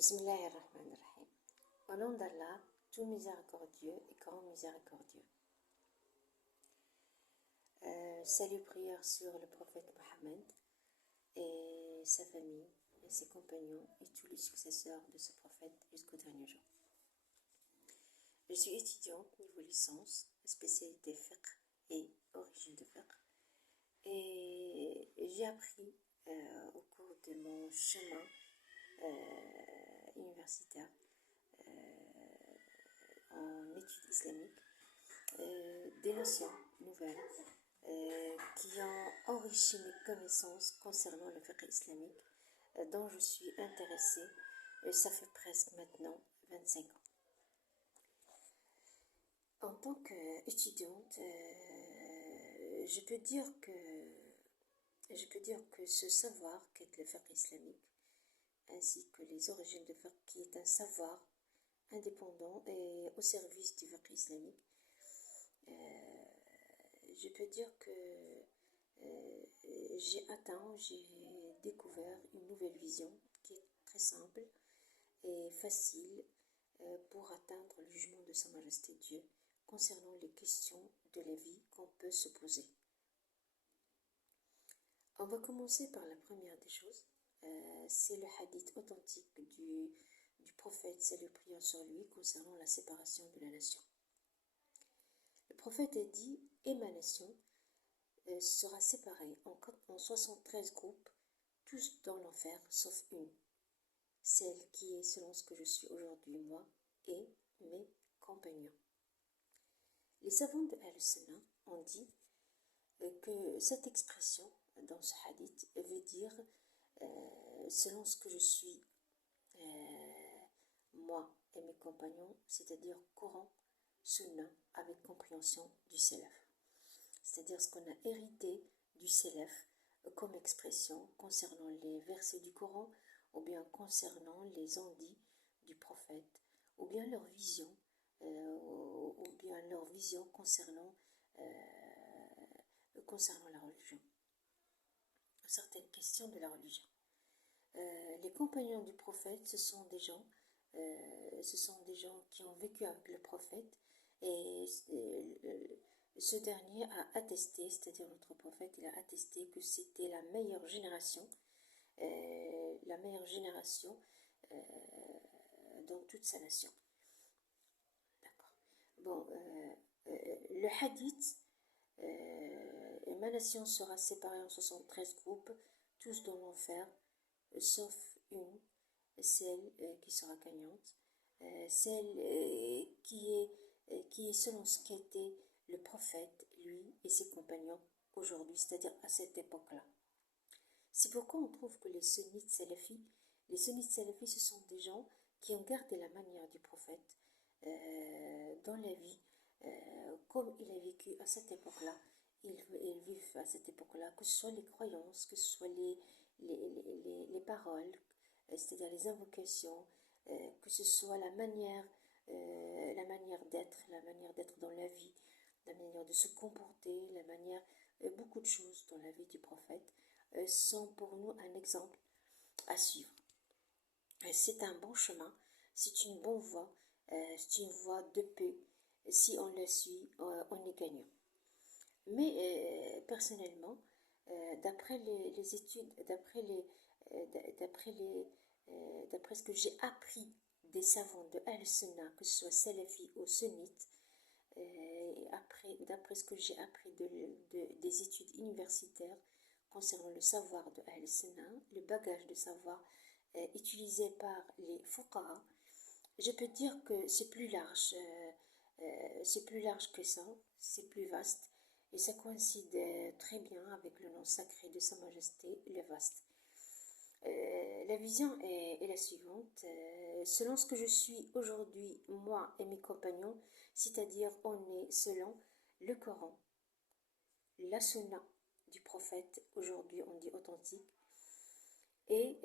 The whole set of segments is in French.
Bismillahirrahmanirrahim. Au nom d'Allah, tout miséricordieux et grand miséricordieux. Salut, prière sur le prophète Mohammed et sa famille et ses compagnons et tous les successeurs de ce prophète jusqu'au dernier jour. Je suis étudiante niveau licence, spécialité fiqh et origine de fiqh. Et j'ai appris au cours de mon chemin universitaire en études islamiques des notions nouvelles qui ont enrichi mes connaissances concernant le fiqh islamique dont je suis intéressée. Ça fait presque maintenant 25 ans. En tant qu'étudiante, je peux dire que ce savoir qu'est le fiqh islamique, ainsi que les origines de fiqh, qui est un savoir indépendant et au service du fiqh islamique, je peux dire que j'ai découvert une nouvelle vision qui est très simple et facile pour atteindre le jugement de Sa Majesté Dieu concernant les questions de la vie qu'on peut se poser. On va commencer par la première des choses. C'est le hadith authentique du prophète, salut et prière sur lui, concernant la séparation de la nation. Le prophète a dit « Et ma nation sera séparée en 73 groupes, tous dans l'enfer, sauf une, celle qui est selon ce que je suis aujourd'hui, moi et mes compagnons. » Les savants de Al-Sunnah ont dit que cette expression dans ce hadith veut dire selon ce que je suis, moi et mes compagnons, c'est-à-dire Coran, Sunna, avec compréhension du Salaf. C'est-à-dire ce qu'on a hérité du Salaf comme expression concernant les versets du Coran, ou bien concernant les ondits du prophète, ou bien leur vision, concernant la religion, certaines questions de la religion. Les compagnons du prophète, ce sont des gens qui ont vécu avec le prophète, et ce dernier a attesté, c'est-à-dire notre prophète, il a attesté que c'était la meilleure génération dans toute sa nation. D'accord. Bon, le hadith, ma nation sera séparée en 73 groupes, tous dans l'enfer, sauf une, celle qui sera gagnante, celle qui est selon ce qu'était le prophète, lui et ses compagnons aujourd'hui, c'est-à-dire à cette époque-là. C'est pourquoi on trouve que les sunnites salafis, ce sont des gens qui ont gardé la manière du prophète dans la vie, comme il a vécu à cette époque-là. Ils vivent à cette époque-là, que ce soit les croyances, que ce soit les paroles, c'est-à-dire les invocations, que ce soit la manière d'être dans la vie, la manière de se comporter, beaucoup de choses dans la vie du prophète sont pour nous un exemple à suivre. C'est un bon chemin, c'est une bonne voie, c'est une voie de paix. Si on la suit, on est gagnant. Mais personnellement, d'après les études, d'après ce que j'ai appris des savants de Al-Sunnah, que ce soit salafi ou sunnite, d'après ce que j'ai appris des études universitaires concernant le savoir de Al-Sunnah, le bagage de savoir utilisé par les fuqaha, je peux dire que c'est plus large que ça, c'est plus vaste, et ça coïncide très bien avec le nom sacré de Sa Majesté, le Vaste. La vision est la suivante. Selon ce que je suis aujourd'hui, moi et mes compagnons, c'est-à-dire on est selon le Coran, la Sunna du prophète, aujourd'hui on dit authentique, et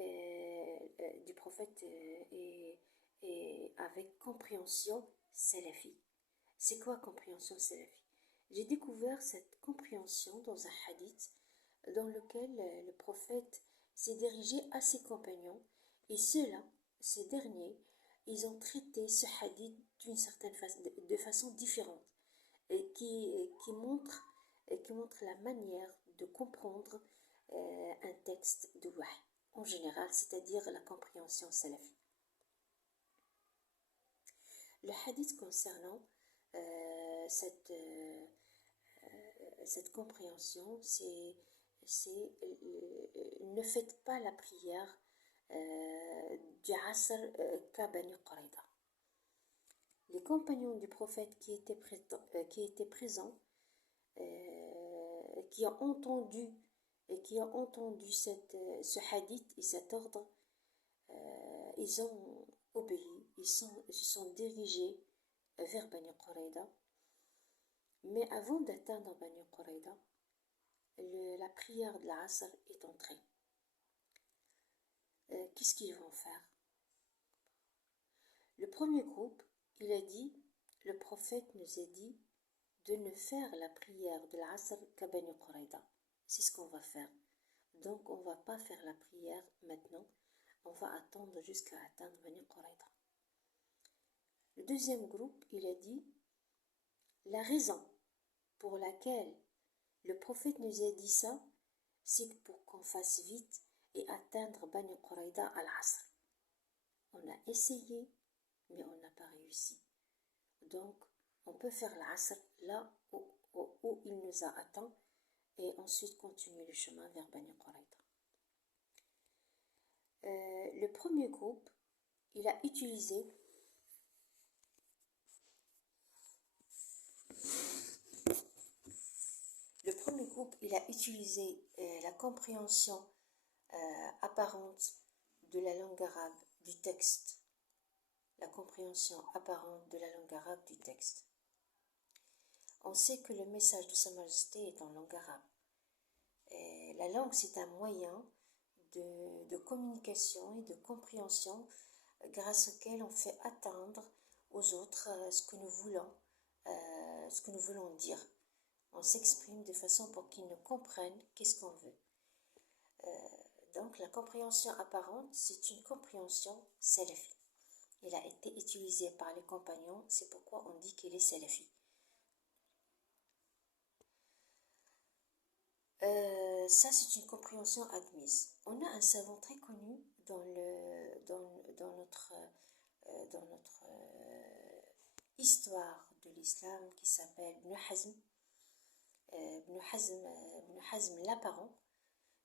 du prophète et avec compréhension salafi. C'est quoi compréhension salafi? J'ai découvert cette compréhension dans un hadith dans lequel le prophète s'est dirigé à ses compagnons, et ceux-là ces derniers, ils ont traité ce hadith d'une certaine façon, de façon différente, et qui montre la manière de comprendre un texte de wahy en général, c'est-à-dire la compréhension salafi. Le hadith concernant cette compréhension, c'est ne faites pas la prière du Asr qu'à Bani Qurayda. Les compagnons du prophète qui étaient présents, qui ont entendu ce hadith et cet ordre, ils ont obéi, ils se sont dirigés vers Bani Qurayda. Mais avant d'atteindre Bani Qurayda, la prière de l'Asr est entrée. Qu'est-ce qu'ils vont faire? Le premier groupe, le prophète nous a dit de ne faire la prière de l'Asr qu'à Bani Qurayda. C'est ce qu'on va faire. Donc on ne va pas faire la prière maintenant, on va attendre jusqu'à atteindre Bani Qurayda. Le deuxième groupe, il a dit la raison pour laquelle le prophète nous a dit ça, c'est pour qu'on fasse vite et atteindre Bani Qurayda à l'Asr. On a essayé, mais on n'a pas réussi. Donc, on peut faire l'Asr là où il nous a atteint et ensuite continuer le chemin vers Bani Qurayda. Le premier groupe, il a utilisé la compréhension apparente de la langue arabe du texte. La compréhension apparente de la langue arabe du texte. On sait que le message de Sa Majesté est en langue arabe. Et la langue, c'est un moyen de communication et de compréhension grâce auquel on fait atteindre aux autres ce que nous voulons dire. On s'exprime de façon pour qu'ils nous comprennent qu'est-ce qu'on veut. Donc la compréhension apparente, c'est une compréhension salafi. Il a été utilisé par les compagnons, c'est pourquoi on dit qu'il est salafi. Ça, c'est une compréhension admise. On a un savant très connu dans notre histoire de l'islam qui s'appelle Ibn Hazm l'apparent.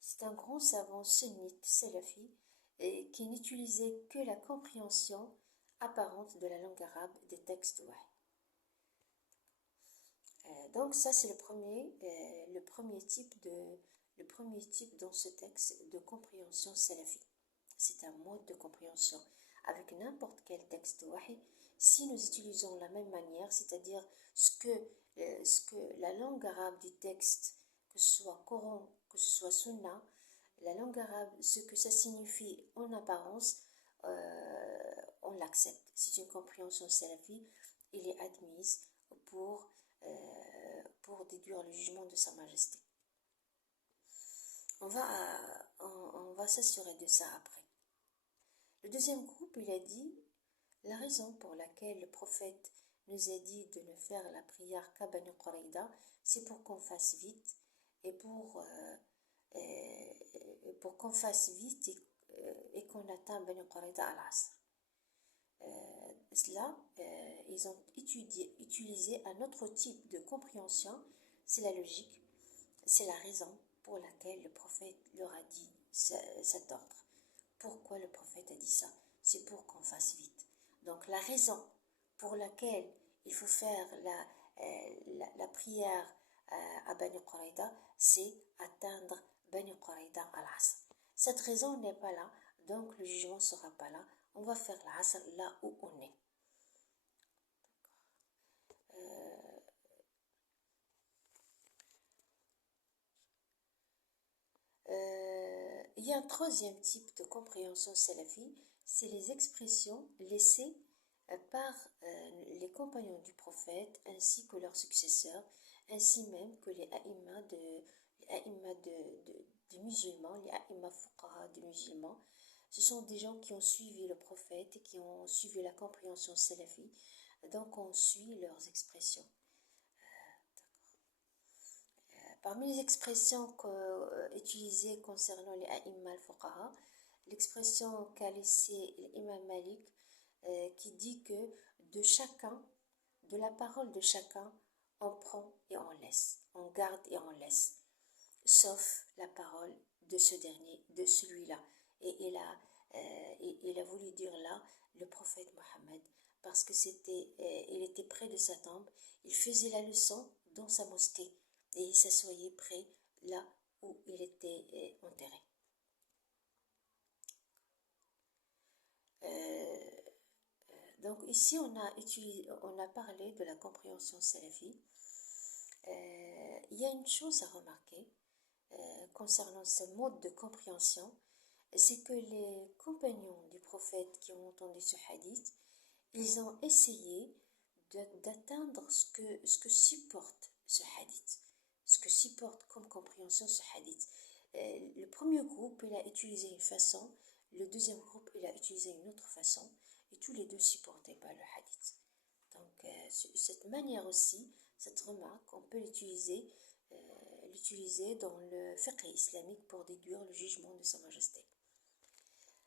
C'est un grand savant sunnite salafi qui n'utilisait que la compréhension apparente de la langue arabe des textes wahy. Donc ça c'est le premier type dans ce texte de compréhension salafi. C'est un mode de compréhension avec n'importe quel texte wahy. Si nous utilisons la même manière, c'est-à-dire ce que la langue arabe du texte, que ce soit Coran, que ce soit Sunna, la langue arabe, ce que ça signifie en apparence, on l'accepte. C'est une compréhension salafi, il est admise pour déduire le jugement de Sa Majesté. On va s'assurer de ça après. Le deuxième groupe, il a dit la raison pour laquelle le prophète nous a dit de ne faire la prière qu'à Bani Qurayda, c'est pour qu'on fasse vite et pour qu'on fasse vite et qu'on atteigne Bani Qurayda à l'Asr. Ils ont utilisé un autre type de compréhension, c'est la logique, c'est la raison pour laquelle le prophète leur a dit cet ordre. Pourquoi le prophète a dit ça? C'est pour qu'on fasse vite. Donc la raison pour laquelle il faut faire la prière à Bani Qurayda, c'est atteindre Bani Qurayda à l'Asr. Cette raison n'est pas là, donc le jugement ne sera pas là. On va faire l'Asr là où on est. Il y a un troisième type de compréhension salafi, c'est les expressions laissées par les compagnons du prophète ainsi que leurs successeurs, ainsi même que les a'imma de musulmans, les a'imma fuqaha de musulmans, ce sont des gens qui ont suivi le prophète et qui ont suivi la compréhension salafi, donc on suit leurs expressions. Parmi les expressions utilisées concernant les a'imma al-fuqaha, l'expression qu'a laissée l'imam Malik qui dit que de chacun, de la parole de chacun, on prend et on laisse, on garde et on laisse, sauf la parole de ce dernier, de celui-là. Et il a voulu dire là le prophète Mohammed, parce que il était près de sa tombe, il faisait la leçon dans sa mosquée et il s'assoyait près là où il était enterré. Donc ici on a parlé de la compréhension salafi. Il y a une chose à remarquer concernant ce mode de compréhension, c'est que les compagnons du prophète qui ont entendu ce hadith, ils ont essayé d'atteindre ce que supporte ce hadith, ce que supporte comme compréhension ce hadith. Le premier groupe, il a utilisé une façon, le deuxième groupe, il a utilisé une autre façon, et tous les deux supportaient pas le hadith. Donc, cette manière aussi, cette remarque, on peut l'utiliser dans le fiqh islamique pour déduire le jugement de Sa Majesté.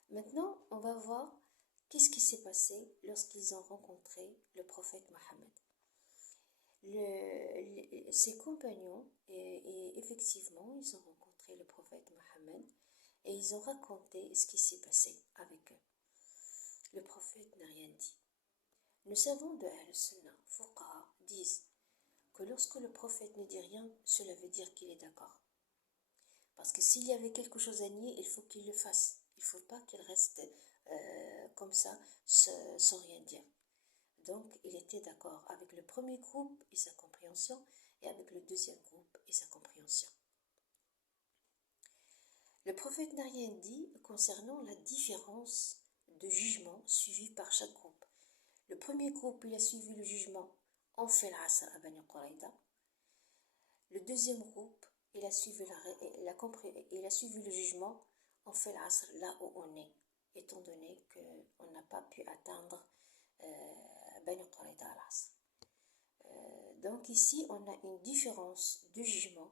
Maintenant, on va voir qu'est-ce qui s'est passé lorsqu'ils ont rencontré le prophète Mohammed. Ses compagnons, et effectivement, ils ont rencontré le prophète Mohammed et ils ont raconté ce qui s'est passé avec eux. Le prophète n'a rien dit. Nous savons de Ahl-Sunnah, Fuqaha, disent que lorsque le prophète ne dit rien, cela veut dire qu'il est d'accord. Parce que s'il y avait quelque chose à nier, il faut qu'il le fasse. Il ne faut pas qu'il reste comme ça, sans rien dire. Donc, il était d'accord avec le premier groupe et sa compréhension, et avec le deuxième groupe et sa compréhension. Le prophète n'a rien dit concernant la différence de jugement suivi par chaque groupe. Le premier groupe, il a suivi le jugement, on fait l'asr à Bani Quraïda. Le deuxième groupe, il a suivi le jugement, on fait l'asr là où on est, étant donné qu'on n'a pas pu atteindre Bani Quraïda à l'asr. Donc ici, on a une différence de jugement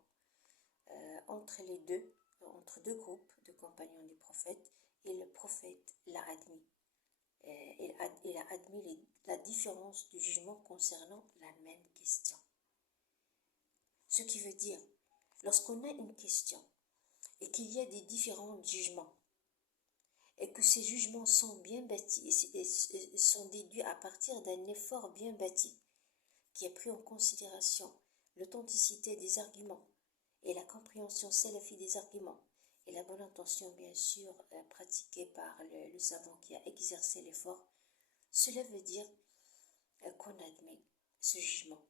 entre deux groupes de compagnons du prophète, et le prophète l'a admis. Il a admis la différence de jugement concernant la même question. Ce qui veut dire, lorsqu'on a une question et qu'il y a des différents jugements, et que ces jugements sont bien bâtis et sont déduits à partir d'un effort bien bâti, qui a pris en considération l'authenticité des arguments et la compréhension salafi des arguments, et la bonne intention bien sûr pratiquée par le savant qui a exercé l'effort, cela veut dire qu'on admet ce jugement.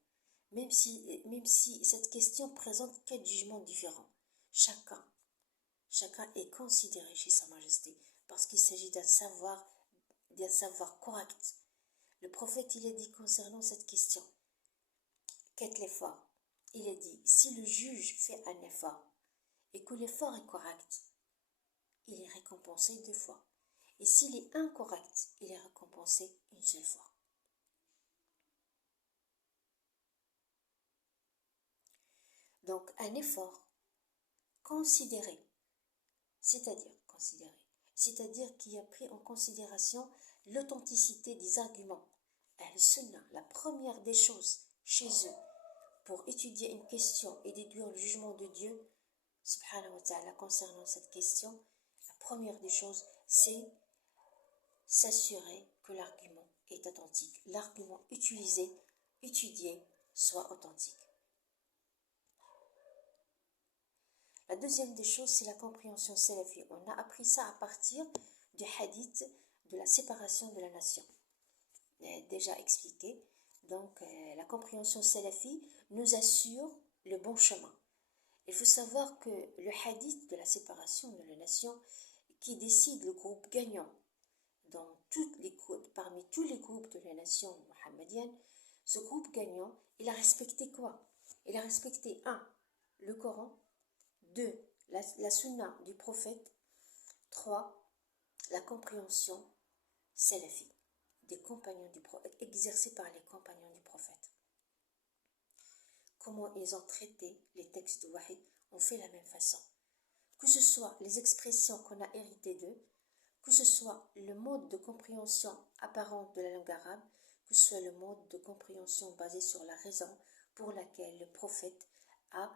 Même si cette question présente 4 jugements différents, chacun est considéré chez Sa Majesté, parce qu'il s'agit d'un savoir correct. Le prophète, il a dit concernant cette question, qu'est l'effort? Il a dit, si le juge fait un effort, et que l'effort est correct, il est récompensé 2 fois. Et s'il est incorrect, il est récompensé une seule fois. Donc, un effort considéré, c'est-à-dire qui a pris en considération l'authenticité des arguments. Ahl-Sunnah, la première des choses chez eux, pour étudier une question et déduire le jugement de Dieu, subhanahu wa ta'ala, concernant cette question, la première des choses, c'est s'assurer que l'argument est authentique. L'argument étudié, soit authentique. La deuxième des choses, c'est la compréhension salafi. On a appris ça à partir du hadith de la séparation de la nation. Déjà expliqué. Donc, la compréhension salafi nous assure le bon chemin. Il faut savoir que le hadith de la séparation de la nation, qui décide le groupe gagnant parmi tous les groupes de la nation mohammedienne, ce groupe gagnant, il a respecté quoi? Il a respecté 1. Le Coran, 2. La sunna du prophète, 3. la compréhension salafi, des compagnons du prophète, exercée par les compagnons du prophète. Comment ils ont traité les textes de Wahi, on fait la même façon. Que ce soit les expressions qu'on a héritées d'eux, que ce soit le mode de compréhension apparent de la langue arabe, que ce soit le mode de compréhension basé sur la raison pour laquelle le prophète a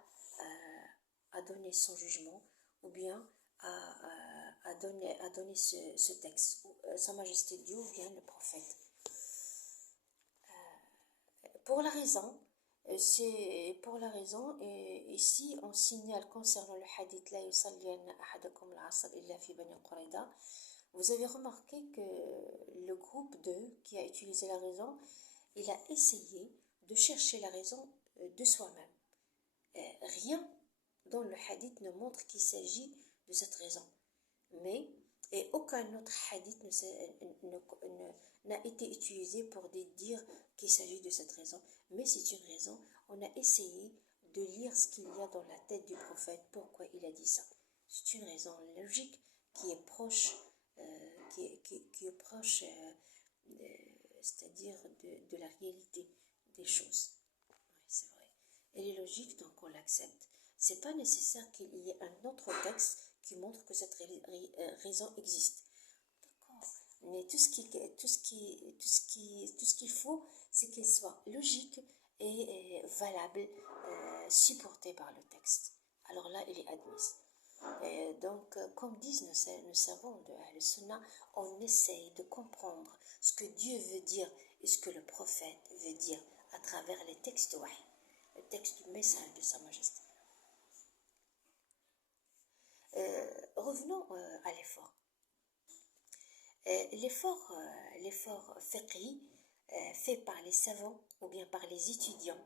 donné son jugement, ou bien a donné ce texte, Sa Majesté Dieu ou bien le prophète. Pour la raison, ici on signale concernant le hadith La yusalliyanna ahadakum al-asr illa fi bani Qurayda. Vous avez remarqué que le groupe 2 qui a utilisé la raison, il a essayé de chercher la raison de soi-même. Rien dans le hadith ne montre qu'il s'agit de cette raison. Et aucun autre hadith n'a été utilisé pour dire qu'il s'agit de cette raison. Mais c'est une raison. On a essayé de lire ce qu'il y a dans la tête du prophète, pourquoi il a dit ça. C'est une raison logique qui est proche, c'est-à-dire de la réalité des choses. Oui, c'est vrai. Elle est logique, donc on l'accepte. C'est pas nécessaire qu'il y ait un autre texte qui montre que cette raison existe. D'accord. Mais tout ce qu'il faut, c'est qu'il soit logique et valable, supporté par le texte. Alors là, il est admis. Donc, comme disent nos savants de Ahl-Sunnah, on essaye de comprendre ce que Dieu veut dire et ce que le prophète veut dire à travers les textes de Wahy, le texte du message de Sa Majesté. Revenons à l'effort. L'effort fiqhi fait par les savants ou bien par les étudiants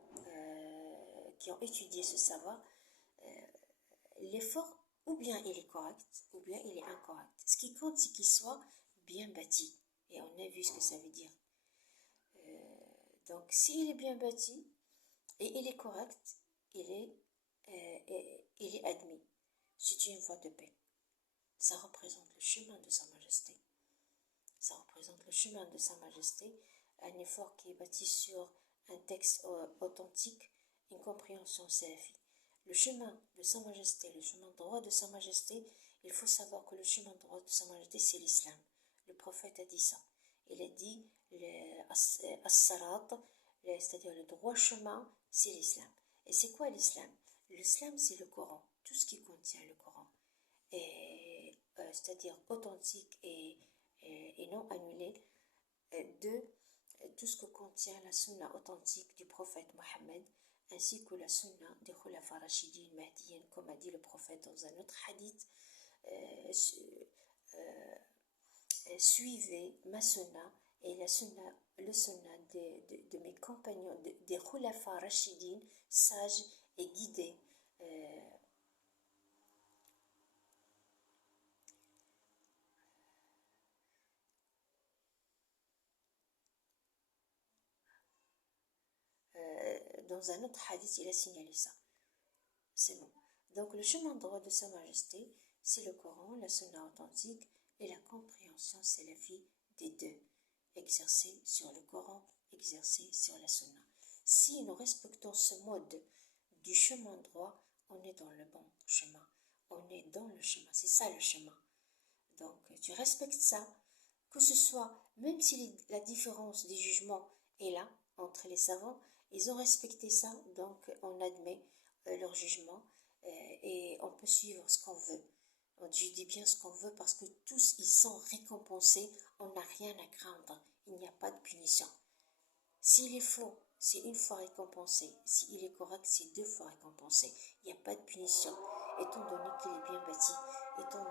qui ont étudié ce savoir, l'effort ou bien il est correct ou bien il est incorrect. Ce qui compte, c'est qu'il soit bien bâti. Et on a vu ce que ça veut dire. Donc, s'il est bien bâti et il est correct, il est admis. C'est une voie de paix. Ça représente le chemin de Sa Majesté. Ça représente le chemin de Sa Majesté, un effort qui est bâti sur un texte authentique, une compréhension salafi. Le chemin de Sa Majesté, le chemin droit de Sa Majesté, il faut savoir que le chemin droit de Sa Majesté, c'est l'islam. Le prophète a dit ça. Il a dit as-sarat, c'est-à-dire le droit chemin, c'est l'islam. Et c'est quoi l'islam? L'islam, c'est le Coran, tout ce qui contient le Coran. C'est-à-dire authentique et non annulé, de tout ce que contient la sunna authentique du prophète Mohammed, ainsi que la sunna des Khulafa Rashidin Mahdiyin, comme a dit le prophète dans un autre hadith, suivez ma sunna et le sunna de mes compagnons, des Khulafa Rashidin, sages et guidés. Dans un autre hadith, il a signalé ça. C'est bon. Donc, le chemin droit de Sa Majesté, c'est le Coran, la sunna authentique et la compréhension salafi des deux, exercée sur le Coran, exercée sur la sunna. Si nous respectons ce mode du chemin droit, on est dans le bon chemin. On est dans le chemin. C'est ça le chemin. Donc, tu respectes ça, que ce soit, même si la différence des jugements est là, entre les savants, ils ont respecté ça, donc on admet leur jugement et on peut suivre ce qu'on veut. Je dis bien ce qu'on veut parce que tous ils sont récompensés, on n'a rien à craindre, il n'y a pas de punition. S'il est faux, c'est une fois récompensé. S'il est correct, c'est 2 fois récompensé. Il n'y a pas de punition, étant donné qu'il est bien bâti, étant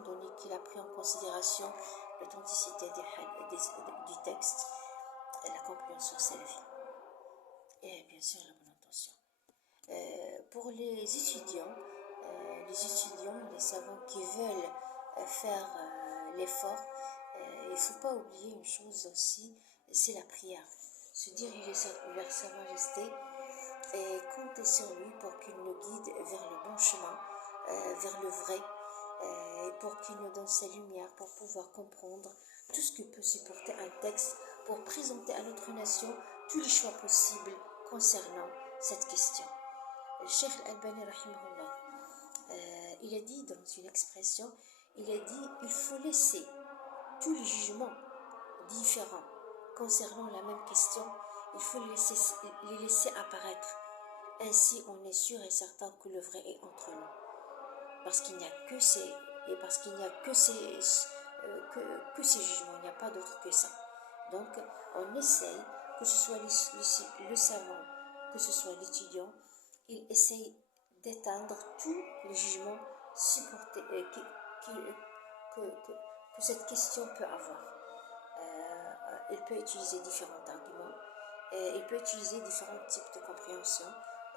donné qu'il a pris en considération l'authenticité du texte, la compréhension salafi. Et bien sûr la bonne intention. Pour les étudiants, les savants qui veulent faire l'effort, il ne faut pas oublier une chose aussi, c'est la prière. Se diriger vers Sa Majesté et compter sur lui pour qu'il nous guide vers le bon chemin, vers le vrai, et pour qu'il nous donne sa lumière, pour pouvoir comprendre tout ce que peut supporter un texte, pour présenter à notre nation tous les choix possibles concernant cette question. Le Cheikh Al-Albani, rahimahullah, il a dit dans une expression, il a dit il faut laisser tous les jugements différents concernant la même question, il faut les laisser apparaître. Ainsi, on est sûr et certain que le vrai est entre nous. Parce qu'il n'y a que ces jugements, il n'y a pas d'autre que ça. Donc, on essaye, que ce soit le savant, que ce soit l'étudiant, il essaye d'éteindre tous les jugements supportés, que cette question peut avoir. Il peut utiliser différents arguments, il peut utiliser différents types de compréhension,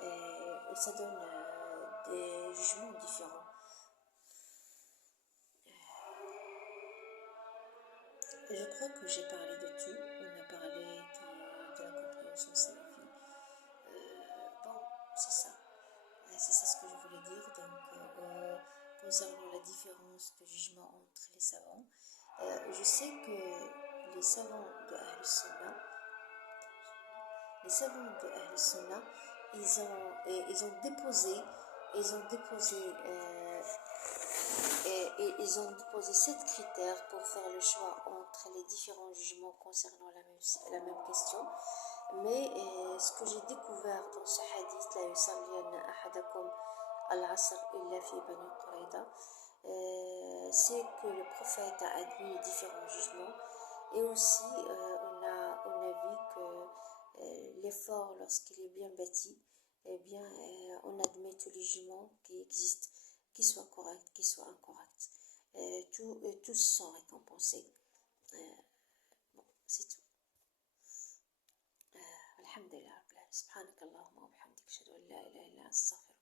et ça donne des jugements différents. Je crois que j'ai parlé de tout. On a parlé de la compréhension salafi. Bon, c'est ça. C'est ça ce que je voulais dire. Donc, concernant la différence de jugement entre les savants, je sais que les savants de Ahl-Sunnah, ils ont déposé 7 critères pour faire le choix entre les différents jugements concernant la même question. Mais ce que j'ai découvert dans ce hadith, la yusalliyanna ahadakum al-asr illa fi bani Qurayda, c'est que le prophète a admis les différents jugements. Et aussi, on a vu que l'effort, lorsqu'il est bien bâti, eh bien, on admet tous les jugements qui existent, qu'ils soient corrects, qu'ils soient incorrects. Tous sont récompensés. Bon, c'est tout. Alhamdulillah. Subhanakallahumma wa bihamdik, ashhadu an la ilaha illa anta, astaghfiruka.